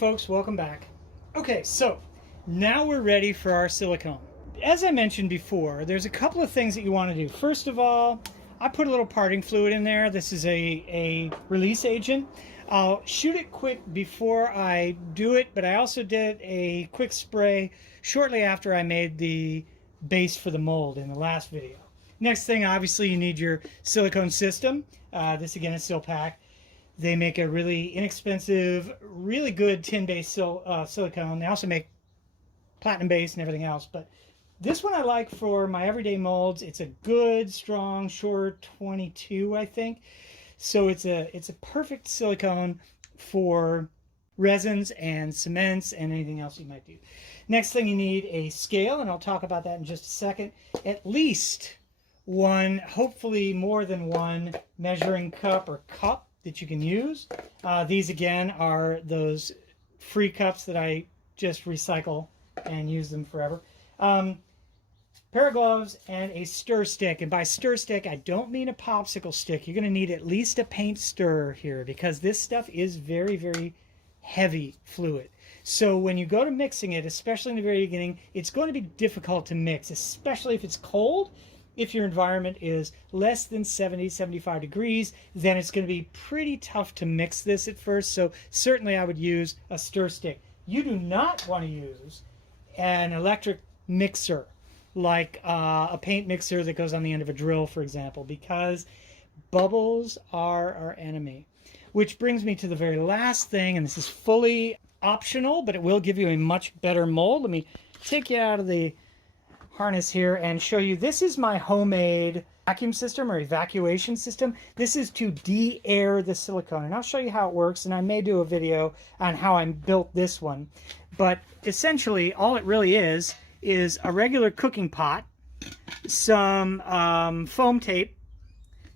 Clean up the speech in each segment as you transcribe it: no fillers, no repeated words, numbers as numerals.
folks, welcome back. Okay, so now we're ready for our silicone. As I mentioned before, there's a couple of things that you want to do. First of all, I put a little parting fluid in there. This is a release agent. I'll shoot it quick before I do it, but I also did a quick spray shortly after I made the base for the mold in the last video. Next thing, obviously, you need your silicone system. This again is Silpack. They make a really inexpensive, really good tin-based silicone. They also make platinum base and everything else. But this one I like for my everyday molds. It's a good, strong, short 22, I think. So it's a perfect silicone for resins and cements and anything else you might do. Next thing, you need a scale, and I'll talk about that in just a second. At least one, hopefully more than one, measuring cup or cup that you can use. These again are those free cups that I just recycle and use them forever. Pair of gloves and a stir stick. And by stir stick, I don't mean a popsicle stick. You're going to need at least a paint stirrer here because this stuff is very, very heavy fluid. So when you go to mixing it, especially in the very beginning, it's going to be difficult to mix, especially if it's cold. If your environment is less than 70, 75 degrees, then it's going to be pretty tough to mix this at first. So certainly I would use a stir stick. You do not want to use an electric mixer, like a paint mixer that goes on the end of a drill, for example, because bubbles are our enemy. Which brings me to the very last thing, and this is fully optional, but it will give you a much better mold. Let me take you out of the harness here and show you. This is my homemade vacuum system or evacuation system. This is to de-air the silicone, and I'll show you how it works, and I may do a video on how I built this one. But essentially all it really is a regular cooking pot, some foam tape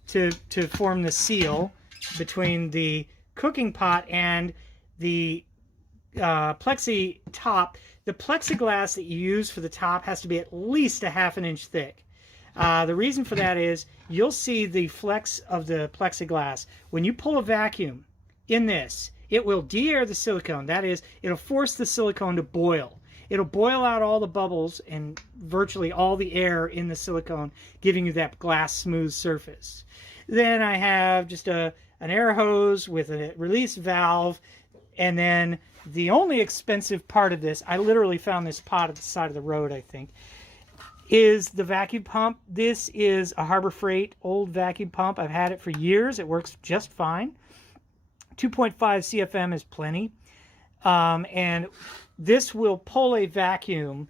to form the seal between the cooking pot and the plexi top. The plexiglass that you use for the top has to be at least a ½ inch thick. The reason for that is you'll see the flex of the plexiglass. When you pull a vacuum in this, it will de-air the silicone. That is, it'll force the silicone to boil. It'll boil out all the bubbles and virtually all the air in the silicone, giving you that glass smooth surface. Then I have just an air hose with a release valve, and then the only expensive part of this, I literally found this pot at the side of the road, I think, is the vacuum pump. This is a Harbor Freight old vacuum pump. I've had it for years. It works just fine. 2.5 CFM is plenty. And this will pull a vacuum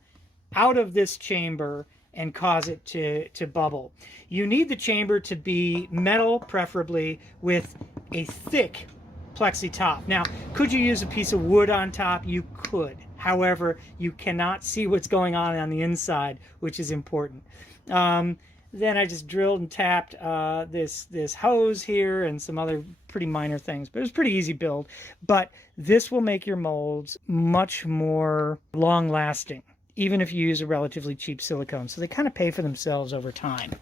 out of this chamber and cause it to bubble. You need the chamber to be metal, preferably, with a thick plexi top. Now, could you use a piece of wood on top? You could. However, you cannot see what's going on the inside, which is important. Then I just drilled and tapped this hose here and some other pretty minor things. But it was a pretty easy build. But this will make your molds much more long-lasting, even if you use a relatively cheap silicone. So they kind of pay for themselves over time.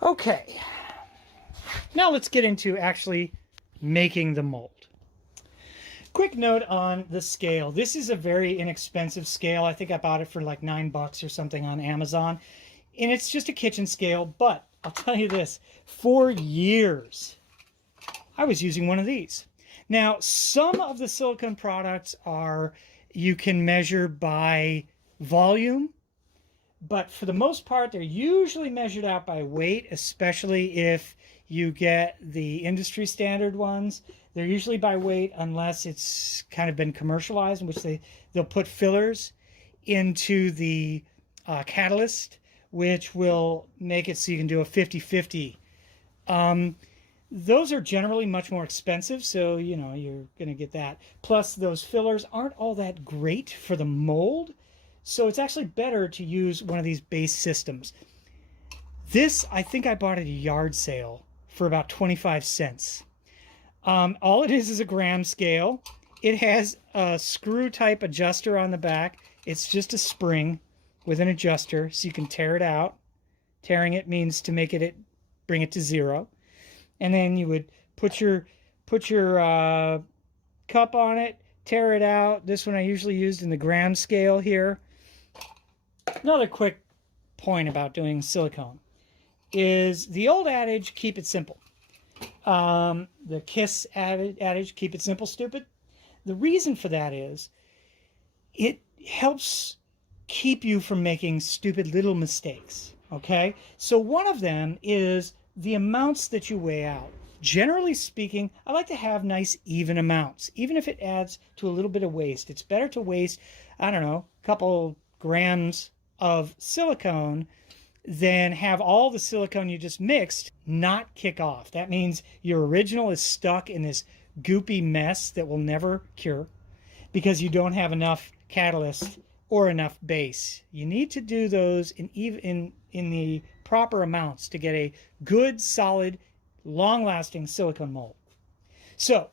Okay. Now let's get into actually making the mold. Quick note on the scale. This is a very inexpensive scale. I think I bought it for like $9 or something on Amazon. And it's just a kitchen scale, but I'll tell you this, for years I was using one of these. Now, some of the silicone products you can measure by volume, but for the most part, they're usually measured out by weight, especially if you get the industry standard ones. They're usually by weight unless it's kind of been commercialized, in which they'll put fillers into the catalyst, which will make it so you can do a 50-50. Those are generally much more expensive, so you know you're going to get that. Plus, those fillers aren't all that great for the mold, so it's actually better to use one of these base systems. This, I think I bought at a yard sale for about 25 cents. All it is a gram scale. It has a screw type adjuster on the back. It's just a spring with an adjuster, so you can tear it out. Tearing it means to make it bring it to 0. And then you would put your cup on it, tear it out. This one I usually used in the gram scale here. Another quick point about doing silicone is the old adage, keep it simple. The KISS adage, keep it simple, stupid. The reason for that is it helps keep you from making stupid little mistakes, okay? So one of them is the amounts that you weigh out. Generally speaking, I like to have nice even amounts, even if it adds to a little bit of waste. It's better to waste, I don't know, a couple grams of silicone than have all the silicone you just mixed not kick off. That means your original is stuck in this goopy mess that will never cure because you don't have enough catalyst or enough base. You need to do those in the proper amounts to get a good, solid, long-lasting silicone mold. So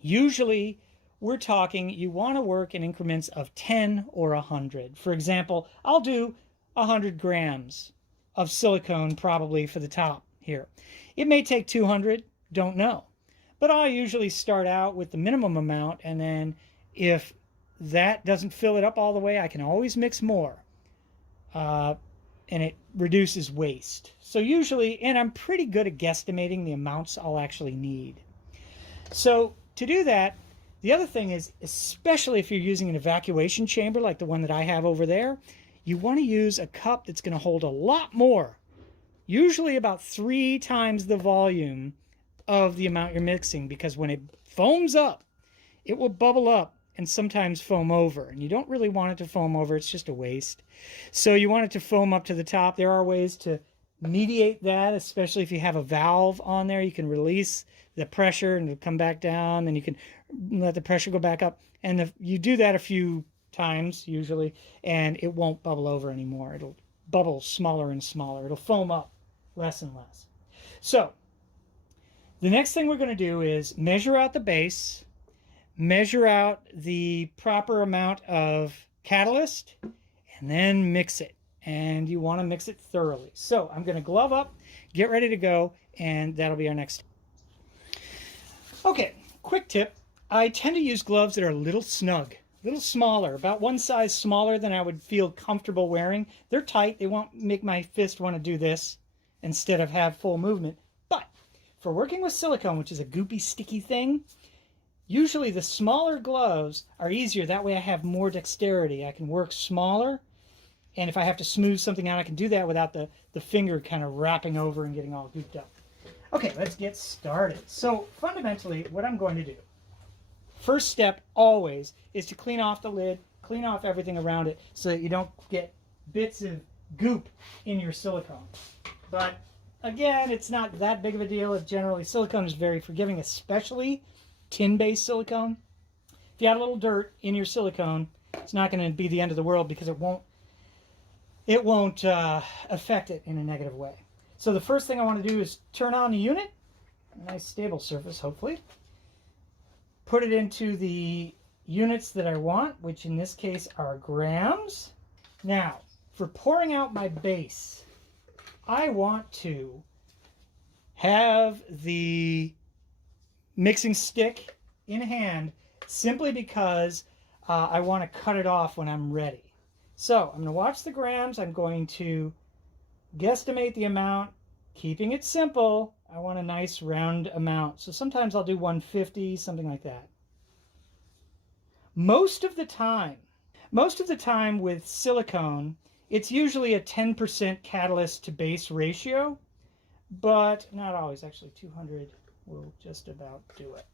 usually we're talking you want to work in increments of 10 or 100. For example, I'll do 100 grams of silicone probably for the top here. It may take 200, don't know. But I'll usually start out with the minimum amount, and then if that doesn't fill it up all the way, I can always mix more. And it reduces waste. So usually, and I'm pretty good at guesstimating the amounts I'll actually need. So to do that, the other thing is, especially if you're using an evacuation chamber like the one that I have over there, you want to use a cup that's going to hold a lot more, usually about 3 times the volume of the amount you're mixing, because when it foams up, it will bubble up and sometimes foam over, and you don't really want it to foam over. It's just a waste. So you want it to foam up to the top. There are ways to mediate that, especially if you have a valve on there. You can release the pressure and it'll come back down, and you can let the pressure go back up, and if you do that a few times usually, and it won't bubble over anymore. It'll bubble smaller and smaller. It'll foam up less and less. So the next thing we're going to do is measure out the base, measure out the proper amount of catalyst, and then mix it. And you want to mix it thoroughly. So I'm going to glove up, get ready to go, and that'll be our next step. Okay, quick tip. I tend to use gloves that are a little snug, a little smaller, about one size smaller than I would feel comfortable wearing. They're tight. They won't make my fist want to do this instead of have full movement. But for working with silicone, which is a goopy, sticky thing, usually the smaller gloves are easier. That way I have more dexterity. I can work smaller, and if I have to smooth something out, I can do that without the finger kind of wrapping over and getting all gooped up. Okay, let's get started. So fundamentally, what I'm going to do, first step always, is to clean off the lid, clean off everything around it so that you don't get bits of goop in your silicone. But again, it's not that big of a deal. Generally, silicone is very forgiving, especially tin-based silicone. If you have a little dirt in your silicone, it's not going to be the end of the world because it won't affect it in a negative way. So the first thing I want to do is turn on the unit, a nice stable surface, hopefully. Put it into the units that I want, which in this case are grams. Now, for pouring out my base, I want to have the mixing stick in hand simply because I want to cut it off when I'm ready. So I'm going to watch the grams. I'm going to guesstimate the amount, keeping it simple. I want a nice round amount. So sometimes I'll do 150, something like that. Most of the time with silicone, it's usually a 10% catalyst to base ratio, but not always. Actually, 200 will just about do it.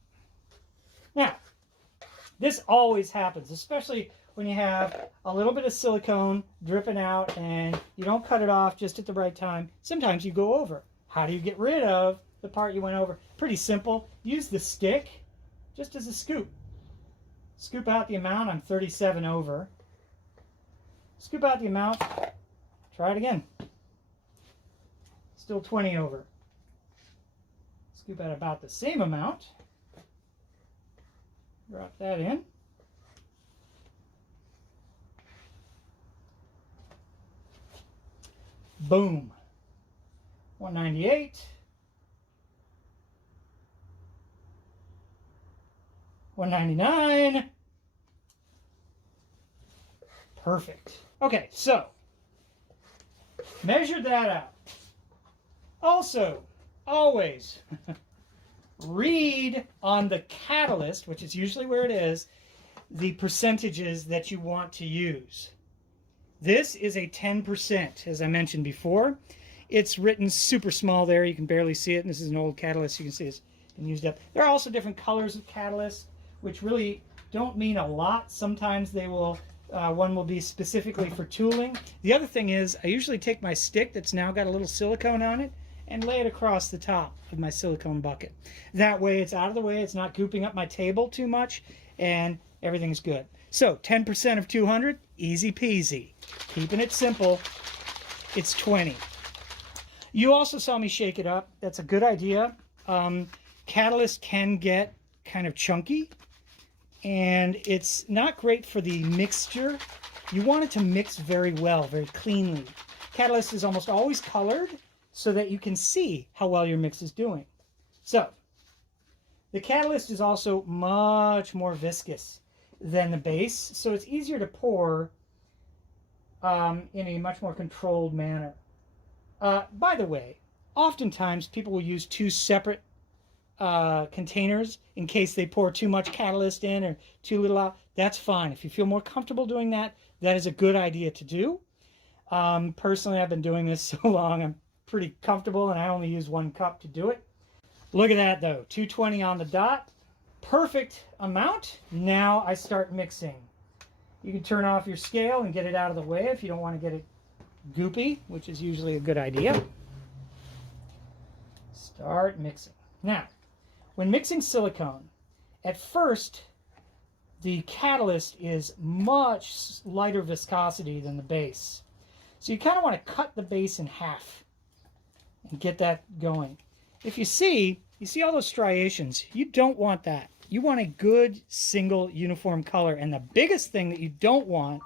Now, this always happens, especially when you have a little bit of silicone dripping out and you don't cut it off just at the right time. Sometimes you go over. How do you get rid of the part you went over? Pretty simple. Use the stick just as a scoop. Scoop out the amount. I'm 37 over. Scoop out the amount. Try it again. Still 20 over. Scoop out about the same amount. Drop that in. Boom. 198. 199. Perfect. Okay, so measure that out. Also, always read on the catalyst, which is usually where it is, the percentages that you want to use. This is a 10%, as I mentioned before. It's written super small there. You can barely see it. And this is an old catalyst. You can see it's been used up. There are also different colors of catalysts, which really don't mean a lot. Sometimes they will, one will be specifically for tooling. The other thing is I usually take my stick that's now got a little silicone on it and lay it across the top of my silicone bucket. That way it's out of the way. It's not gooping up my table too much, and everything's good. So 10% of 200, easy peasy. Keeping it simple, it's 20. You also saw me shake it up. That's a good idea. Catalyst can get kind of chunky, and it's not great for the mixture. You want it to mix very well, very cleanly. Catalyst is almost always colored so that you can see how well your mix is doing. So, the catalyst is also much more viscous than the base, so it's easier to pour in a much more controlled manner. By the way, oftentimes people will use two separate containers in case they pour too much catalyst in or too little out. That's fine. If you feel more comfortable doing that, that is a good idea to do. Personally, I've been doing this so long, I'm pretty comfortable, and I only use 1 cup to do it. Look at that though, 220 on the dot. Perfect amount. Now I start mixing. You can turn off your scale and get it out of the way if you don't want to get it goopy, which is usually a good idea. Start mixing. Now, when mixing silicone, at first the catalyst is much lighter viscosity than the base. So you kind of want to cut the base in half and get that going. If you see all those striations, you don't want that. You want a good single uniform color. And the biggest thing that you don't want,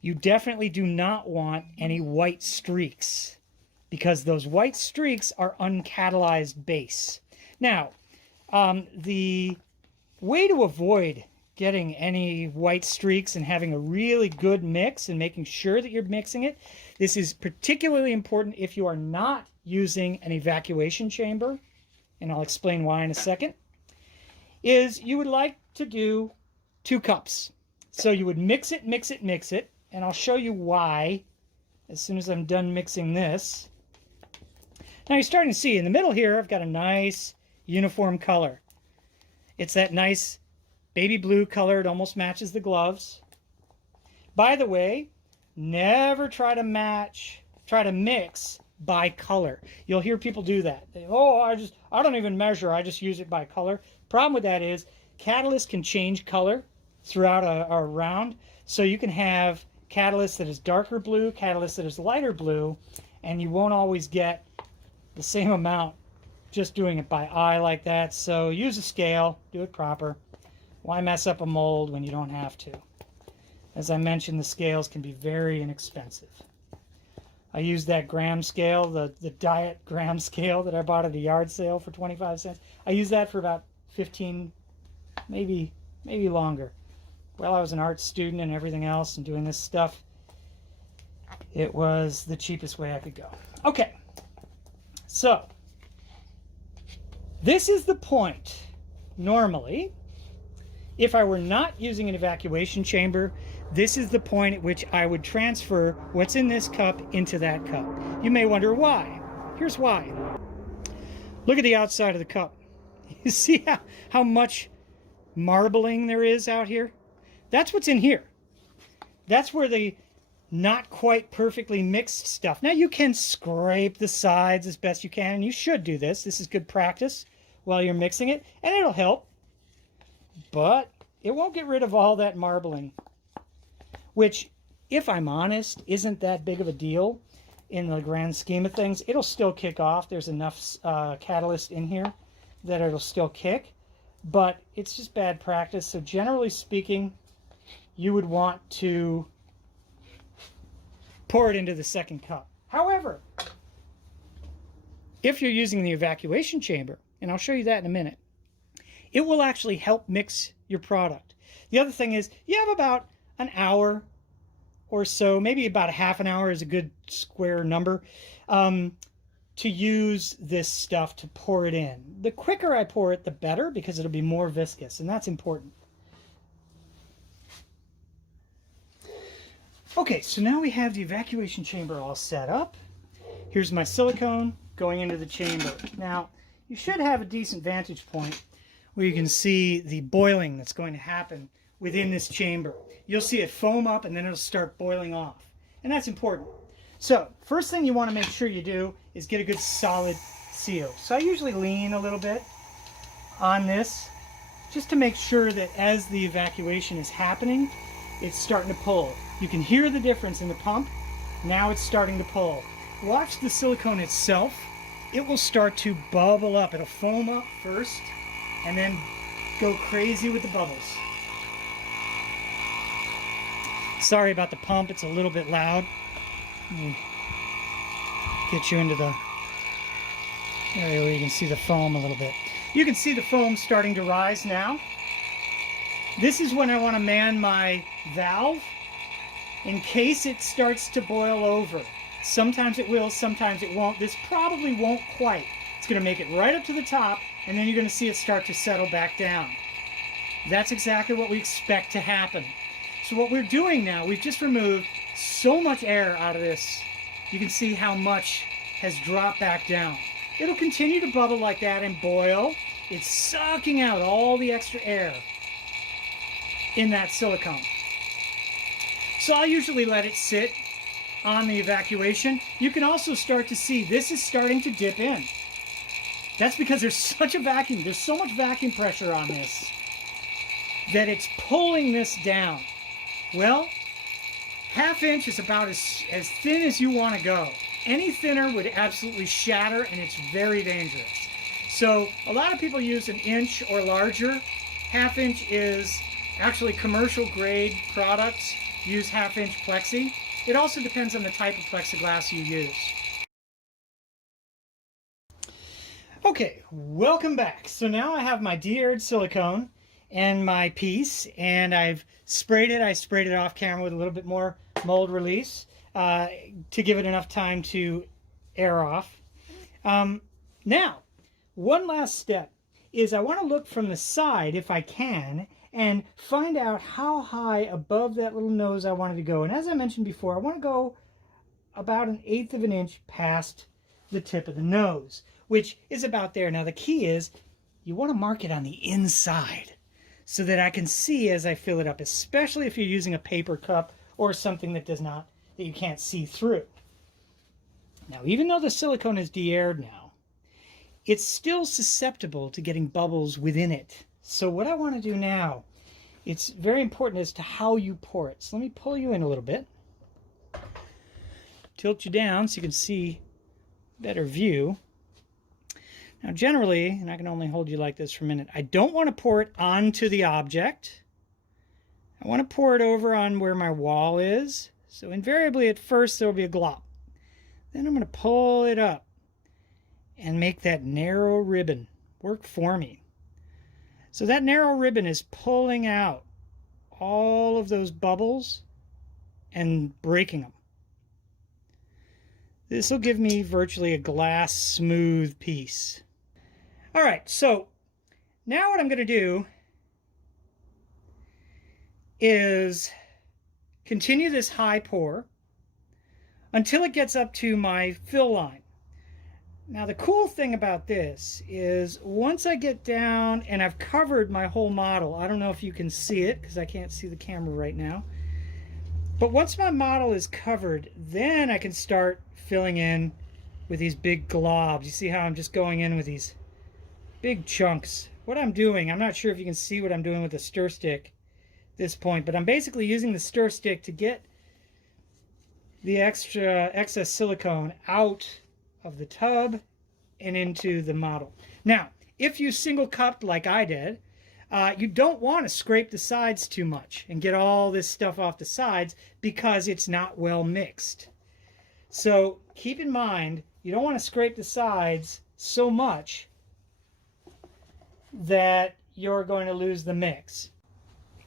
you definitely do not want any white streaks, because those white streaks are uncatalyzed base. Now, the way to avoid getting any white streaks and having a really good mix and making sure that you're mixing it, this is particularly important if you are not using an evacuation chamber, and I'll explain why in a second, is you would like to do 2 cups. So you would mix it, and I'll show you why as soon as I'm done mixing this. Now you're starting to see in the middle here, I've got a nice uniform color. It's that nice baby blue color. It almost matches the gloves. By the way, never try to mix by color. You'll hear people do that. I don't even measure, I just use it by color. Problem with that is catalyst can change color throughout a round. So you can have catalyst that is darker blue, catalyst that is lighter blue, and you won't always get the same amount just doing it by eye like that. So use a scale, do it proper. Why mess up a mold when you don't have to? As I mentioned, the scales can be very inexpensive. I used that gram scale, the diet gram scale that I bought at a yard sale for 25 cents. I used that for about 15, maybe longer. While I was an art student and everything else and doing this stuff, it was the cheapest way I could go. Okay, so this is the point, normally, if I were not using an evacuation chamber, this is the point at which I would transfer what's in this cup into that cup. You may wonder why. Here's why. Look at the outside of the cup. You see how much marbling there is out here? That's what's in here. That's where the not quite perfectly mixed stuff. Now you can scrape the sides as best you can, and you should do this. This is good practice while you're mixing it, and it'll help. But it won't get rid of all that marbling, which, if I'm honest, isn't that big of a deal in the grand scheme of things. It'll still kick off. There's enough catalyst in here that it'll still kick, but it's just bad practice. So generally speaking, you would want to pour it into the second cup. However, if you're using the evacuation chamber, and I'll show you that in a minute, it will actually help mix your product. The other thing is you have about an hour or so, maybe about a half an hour is a good square number, to use this stuff to pour it in. The quicker I pour it, the better, because it'll be more viscous, and that's important. Okay, so now we have the evacuation chamber all set up. Here's my silicone going into the chamber. Now, you should have a decent vantage point where you can see the boiling that's going to happen within this chamber. You'll see it foam up and then it'll start boiling off. And that's important. So, first thing you want to make sure you do is get a good solid seal. So I usually lean a little bit on this just to make sure that as the evacuation is happening, it's starting to pull. You can hear the difference in the pump. Now it's starting to pull. Watch the silicone itself. It will start to bubble up. It'll foam up first and then go crazy with the bubbles. Sorry about the pump, it's a little bit loud. Let me get you into the area where you can see the foam a little bit. You can see the foam starting to rise now. This is when I want to man my valve in case it starts to boil over. Sometimes it will, sometimes it won't. This probably won't quite. It's going to make it right up to the top, and then you're going to see it start to settle back down. That's exactly what we expect to happen. So what we're doing now, we've just removed so much air out of this. You can see how much has dropped back down. It'll continue to bubble like that and boil. It's sucking out all the extra air in that silicone. So I'll usually let it sit on the evacuation. You can also start to see this is starting to dip in. That's because there's such a vacuum. There's so much vacuum pressure on this that it's pulling this down. Well, ½ inch is about as thin as you want to go. Any thinner would absolutely shatter, and it's very dangerous. So a lot of people use 1 inch or larger. ½ inch is actually commercial grade products use ½ inch plexi. It also depends on the type of plexiglass you use. Okay, welcome back. So now I have my de-aired silicone and my piece, and I've sprayed it. I sprayed it off camera with a little bit more mold release to give it enough time to air off. Now, one last step is I want to look from the side, if I can, and find out how high above that little nose I wanted to go. And as I mentioned before, I want to go about 1/8 of an inch past the tip of the nose, which is about there. Now the key is you want to mark it on the inside so that I can see as I fill it up, especially if you're using a paper cup or something that you can't see through. Now, even though the silicone is de-aired now, it's still susceptible to getting bubbles within it. So what I want to do now, it's very important as to how you pour it. So let me pull you in a little bit. Tilt you down so you can see better view. Now generally, and I can only hold you like this for a minute, I don't want to pour it onto the object. I want to pour it over on where my wall is. So invariably at first there will be a glop. Then I'm going to pull it up and make that narrow ribbon work for me. So that narrow ribbon is pulling out all of those bubbles and breaking them. This will give me virtually a glass smooth piece. All right, so now what I'm going to do is continue this high pour until it gets up to my fill line. Now the cool thing about this is once I get down and I've covered my whole model, I don't know if you can see it because I can't see the camera right now, but once my model is covered, then I can start filling in with these big globs. You see how I'm just going in with these big chunks. What I'm doing, I'm not sure if you can see what I'm doing with the stir stick at this point, but I'm basically using the stir stick to get the excess silicone out of the tub and into the model. Now, if you single cupped like I did, you don't want to scrape the sides too much and get all this stuff off the sides because it's not well mixed. So keep in mind, you don't want to scrape the sides so much that you're going to lose the mix.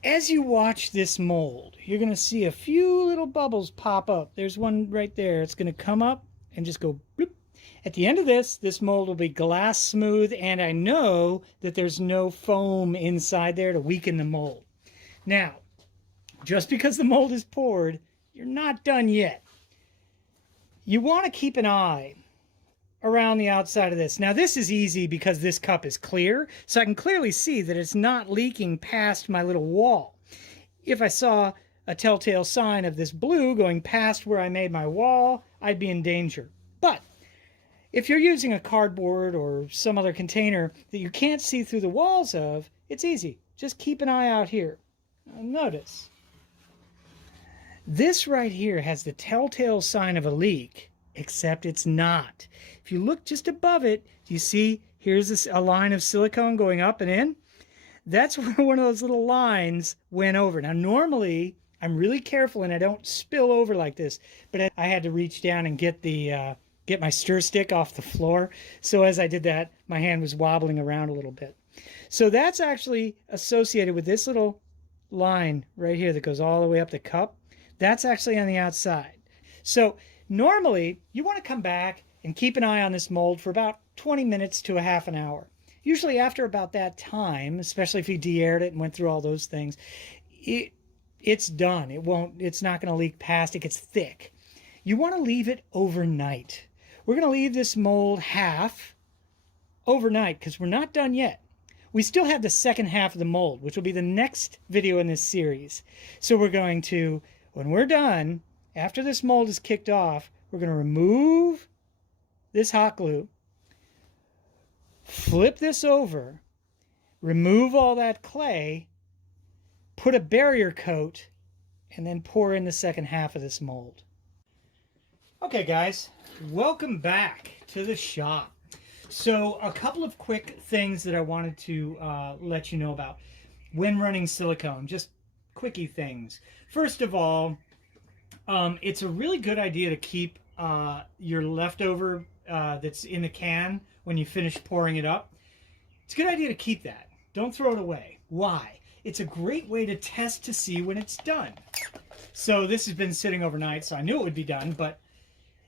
As you watch this mold, you're going to see a few little bubbles pop up. There's one right there. It's going to come up and just go bloop. At the end of this mold will be glass smooth, and I know that there's no foam inside there to weaken the mold. Now, just because the mold is poured, you're not done yet. You want to keep an eye around the outside of this. Now, this is easy because this cup is clear, so I can clearly see that it's not leaking past my little wall. If I saw a telltale sign of this blue going past where I made my wall, I'd be in danger. But if you're using a cardboard or some other container that you can't see through the walls of, it's easy. Just keep an eye out here. Now, notice, this right here has the telltale sign of a leak, except it's not. If you look just above it, you see here's a line of silicone going up and in. That's where one of those little lines went over. Now, normally, I'm really careful and I don't spill over like this, but I had to reach down and get my stir stick off the floor. So as I did that, my hand was wobbling around a little bit. So that's actually associated with this little line right here that goes all the way up the cup. That's actually on the outside. So normally you want to come back and keep an eye on this mold for about 20 minutes to a half an hour. Usually after about that time, especially if you de-aired it and went through all those things, it's done. It's not going to leak past. It gets thick. You want to leave it overnight. We're going to leave this mold half overnight because we're not done yet. We still have the second half of the mold, which will be the next video in this series. So we're going to, when we're done, after this mold is kicked off, we're going to remove this hot glue, flip this over, remove all that clay, put a barrier coat, and then pour in the second half of this mold. Okay, guys, welcome back to the shop. So a couple of quick things that I wanted to let you know about when running silicone, just quickie things. First of all, it's a really good idea to keep your leftover that's in the can when you finish pouring it up. It's a good idea to keep that. Don't throw it away. Why? It's a great way to test to see when it's done. So this has been sitting overnight, so I knew it would be done, but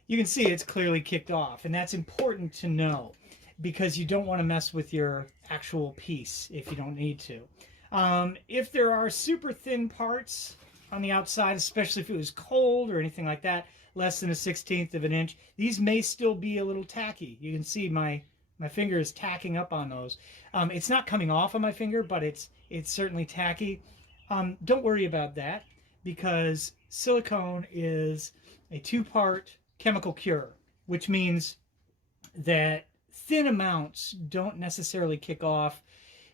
you can see it's clearly kicked off, and that's important to know because you don't want to mess with your actual piece if you don't need to. If there are super thin parts on the outside, especially if it was cold or anything like that, less than 1/16 of an inch, these may still be a little tacky. You can see my finger is tacking up on those. It's not coming off of my finger, but it's certainly tacky. Don't worry about that because silicone is a two-part chemical cure, which means that thin amounts don't necessarily kick off.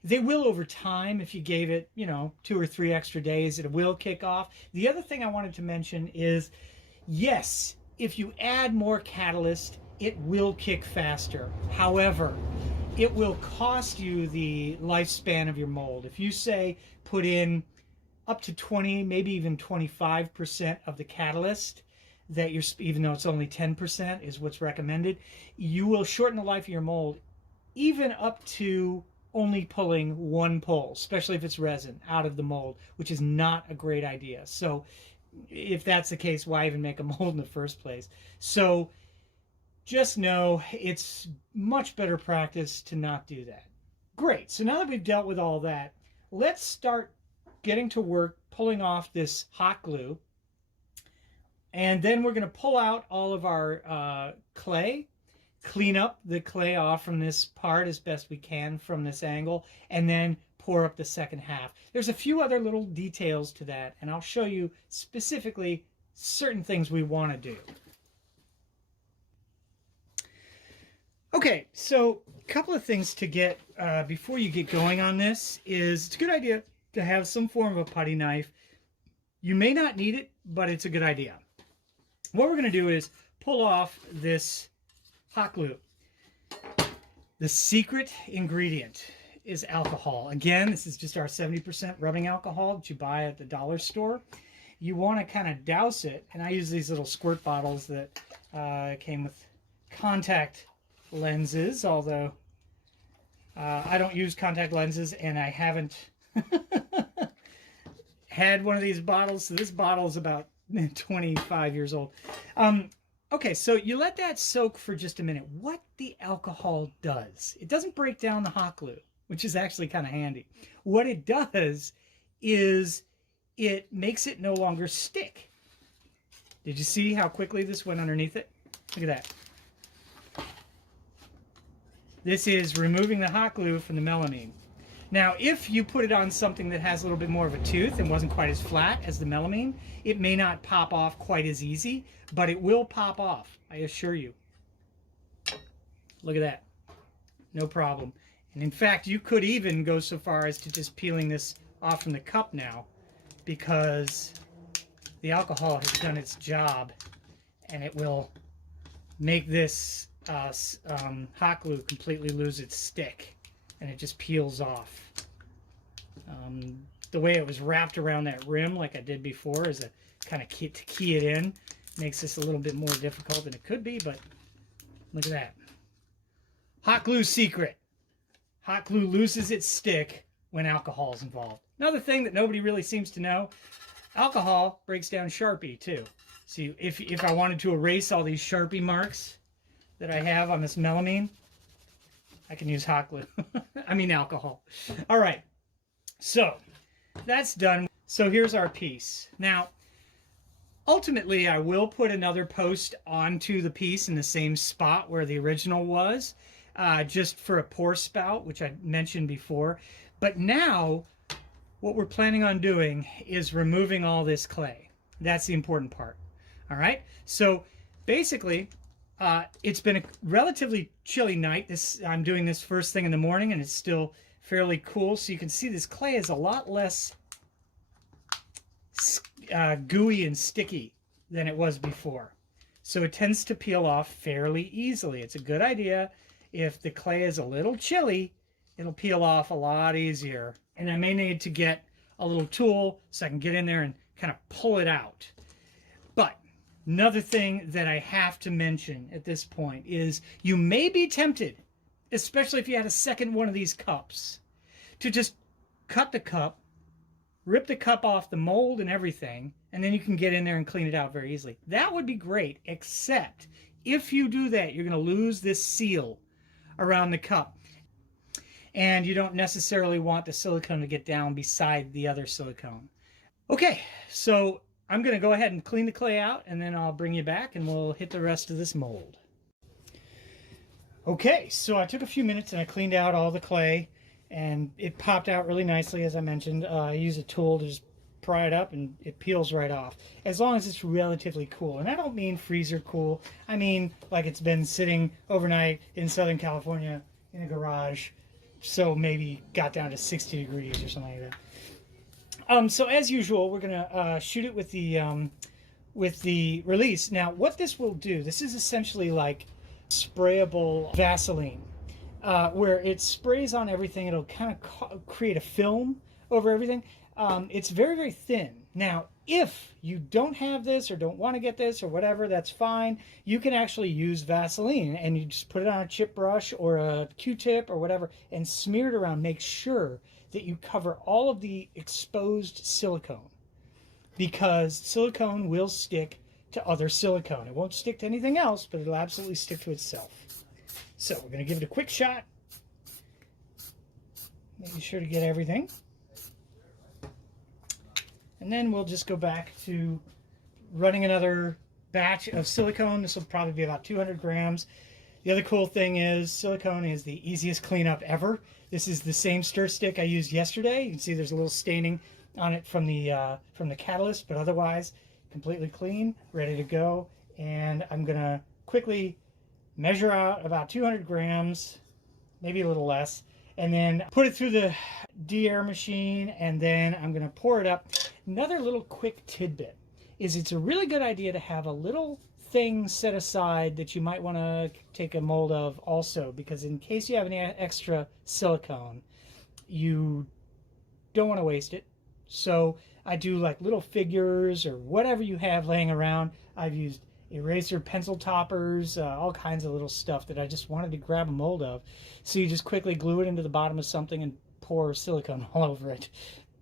They will over time. If you gave it, 2 or 3 extra days, it will kick off. The other thing I wanted to mention is, yes, if you add more catalyst, it will kick faster. However, it will cost you the lifespan of your mold. If you say put in up to 20, maybe even 25% of the catalyst, that you're, even though it's only 10% is what's recommended, you will shorten the life of your mold even up to only pulling one pull, especially if it's resin, out of the mold, which is not a great idea. So if that's the case, why even make a mold in the first place? So just know it's much better practice to not do that. Great, so now that we've dealt with all that, let's start getting to work pulling off this hot glue. And then we're going to pull out all of our clay, clean up the clay off from this part as best we can from this angle, and then pour up the second half. There's a few other little details to that, and I'll show you specifically certain things we want to do. Okay, so a couple of things to get before you get going on this is it's a good idea to have some form of a putty knife. You may not need it, but it's a good idea. What we're going to do is pull off this hot glue. The secret ingredient is alcohol. Again, this is just our 70% rubbing alcohol that you buy at the dollar store. You want to kind of douse it, and I use these little squirt bottles that came with contact lenses, although I don't use contact lenses, and I haven't had one of these bottles. So this bottle is about 25 years old. Okay, so you let that soak for just a minute. What the alcohol does, it doesn't break down the hot glue, which is actually kind of handy. What it does is it makes it no longer stick. Did you see how quickly this went underneath it? Look at that. This is removing the hot glue from the melamine. Now, if you put it on something that has a little bit more of a tooth and wasn't quite as flat as the melamine, it may not pop off quite as easy, but it will pop off, I assure you. Look at that. No problem. And in fact, you could even go so far as to just peeling this off from the cup now, because the alcohol has done its job, and it will make this hot glue completely lose its stick, and it just peels off. The way it was wrapped around that rim, like I did before, is a kind of to key it in. Makes this a little bit more difficult than it could be, but look at that. Hot glue secret. Hot glue loses its stick when alcohol is involved. Another thing that nobody really seems to know, alcohol breaks down Sharpie too. See, if I wanted to erase all these Sharpie marks that I have on this melamine, I can use hot glue. I mean alcohol. All right, so that's done. So here's our piece. Now, ultimately, I will put another post onto the piece in the same spot where the original was, just for a pour spout, which I mentioned before. But now, what we're planning on doing is removing all this clay. That's the important part. All right? So basically, it's been a relatively chilly night. I'm doing this first thing in the morning, and it's still fairly cool. So you can see this clay is a lot less gooey and sticky than it was before. So it tends to peel off fairly easily. It's a good idea. If the clay is a little chilly, it'll peel off a lot easier. And I may need to get a little tool so I can get in there and kind of pull it out. But another thing that I have to mention at this point is you may be tempted, especially if you had a second one of these cups, to just cut the cup, rip the cup off the mold and everything, and then you can get in there and clean it out very easily. That would be great, except if you do that, you're going to lose this seal around the cup. And you don't necessarily want the silicone to get down beside the other silicone. Okay, so I'm going to go ahead and clean the clay out, and then I'll bring you back and we'll hit the rest of this mold. Okay, so I took a few minutes and I cleaned out all the clay, and it popped out really nicely, as I mentioned. I use a tool to just pry it up and it peels right off, as long as it's relatively cool. And I don't mean freezer cool. I mean like it's been sitting overnight in Southern California in a garage, so maybe got down to 60 degrees or something like that. So as usual, we're gonna shoot it with the release. Now, what this will do, this is essentially like sprayable Vaseline, where it sprays on everything. It'll kind of create a film over everything. It's very, very thin. Now, if you don't have this or don't want to get this or whatever, that's fine. You can actually use Vaseline, and you just put it on a chip brush or a Q-tip or whatever and smear it around. Make sure that you cover all of the exposed silicone, because silicone will stick to other silicone. It won't stick to anything else, but it'll absolutely stick to itself. So we're going to give it a quick shot, making sure to get everything. And then we'll just go back to running another batch of silicone. This will probably be about 200 grams. The other cool thing is silicone is the easiest cleanup ever. This is the same stir stick I used yesterday. You can see there's a little staining on it from the catalyst, but otherwise completely clean, ready to go. And I'm gonna quickly measure out about 200 grams, maybe a little less, and then put it through the de-air machine, and then I'm gonna pour it up. Another little quick tidbit is it's a really good idea to have a little thing set aside that you might want to take a mold of also, because in case you have any extra silicone, you don't want to waste it. So I do like little figures or whatever you have laying around. I've used eraser pencil toppers, all kinds of little stuff that I just wanted to grab a mold of. So you just quickly glue it into the bottom of something and pour silicone all over it.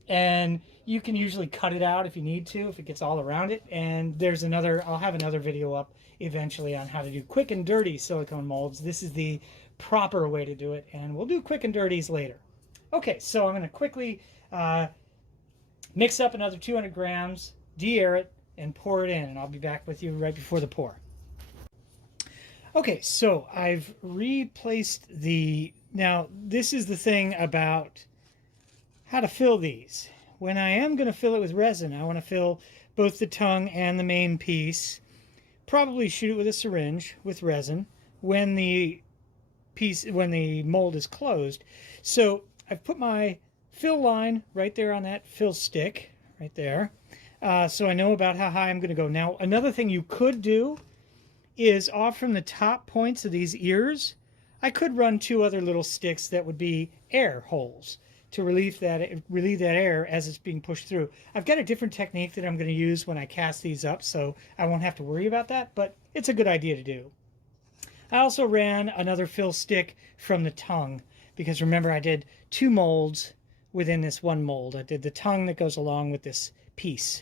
And you can usually cut it out if you need to, if it gets all around it. And there's another, I'll have another video up eventually on how to do quick and dirty silicone molds. This is the proper way to do it, and we'll do quick and dirties later. Okay, so I'm going to quickly mix up another 200 grams, de-air it, and pour it in, and I'll be back with you right before the pour. Okay, so I've replaced the, now this is the thing about how to fill these. When I am going to fill it with resin, I want to fill both the tongue and the main piece. Probably shoot it with a syringe with resin when the mold is closed. So I've put my fill line right there on that fill stick, right there. So I know about how high I'm going to go. Now, another thing you could do is off from the top points of these ears, I could run 2 other little sticks that would be air holes to relieve that air as it's being pushed through. I've got a different technique that I'm going to use when I cast these up, so I won't have to worry about that, but it's a good idea to do. I also ran another fill stick from the tongue, because remember I did 2 molds within this one mold. I did the tongue that goes along with this piece.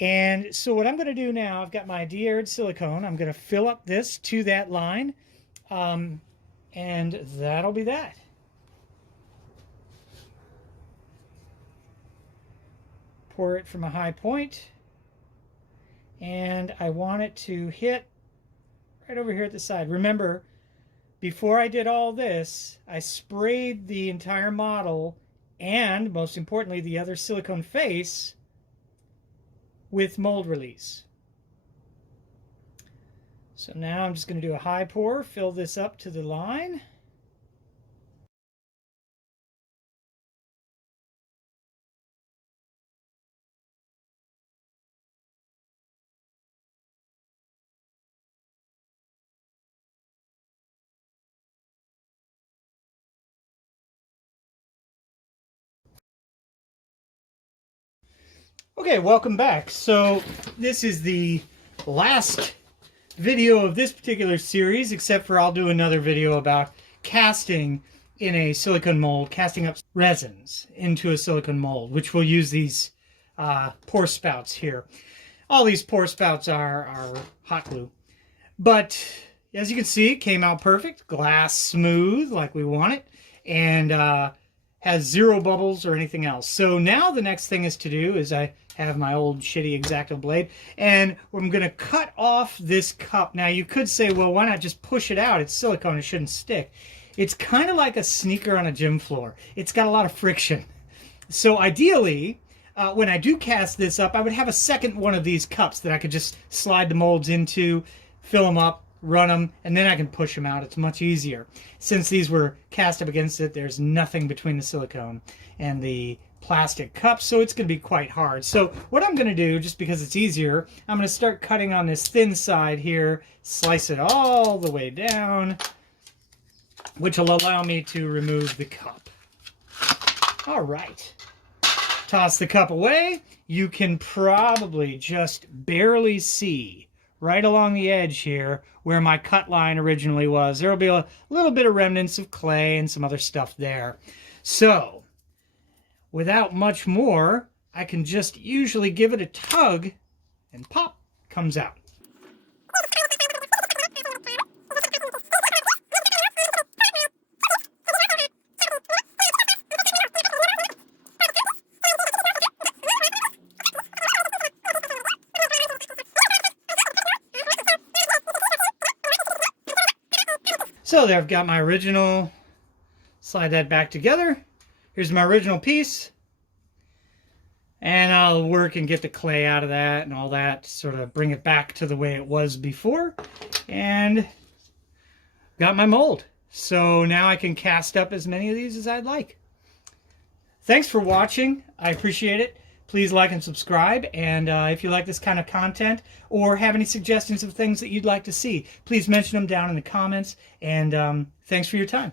And so what I'm going to do now, I've got my de-aired silicone. I'm going to fill up this to that line, and that'll be that. Pour it from a high point, and I want it to hit right over here at the side. Remember, before I did all this, I sprayed the entire model and, most importantly, the other silicone face with mold release. So now I'm just going to do a high pour, fill this up to the line. Okay, welcome back. So this is the last video of this particular series, except for I'll do another video about casting in a silicone mold, casting up resins into a silicone mold, which will use these pour spouts here. All these pour spouts are hot glue. But as you can see, it came out perfect. Glass smooth like we want it. And has 0 bubbles or anything else. So now the next thing is to do is I have my old shitty X-Acto blade, and I'm going to cut off this cup. Now you could say, well, why not just push it out? It's silicone, it shouldn't stick. It's kind of like a sneaker on a gym floor. It's got a lot of friction. So ideally, when I do cast this up, I would have a second one of these cups that I could just slide the molds into, fill them up, run them, and then I can push them out. It's much easier. Since these were cast up against it, there's nothing between the silicone and the plastic cups, so it's going to be quite hard. So what I'm going to do, just because it's easier, I'm going to start cutting on this thin side here, slice it all the way down, which will allow me to remove the cup. All right. Toss the cup away. You can probably just barely see right along the edge here where my cut line originally was. There will be a little bit of remnants of clay and some other stuff there. So without much more, I can just usually give it a tug and pop, comes out. So there I've got my original, slide that back together. Here's my original piece. And I'll work and get the clay out of that and all that, sort of bring it back to the way it was before. And got my mold. So now I can cast up as many of these as I'd like. Thanks for watching. I appreciate it. Please like and subscribe, and if you like this kind of content or have any suggestions of things that you'd like to see, please mention them down in the comments, and thanks for your time.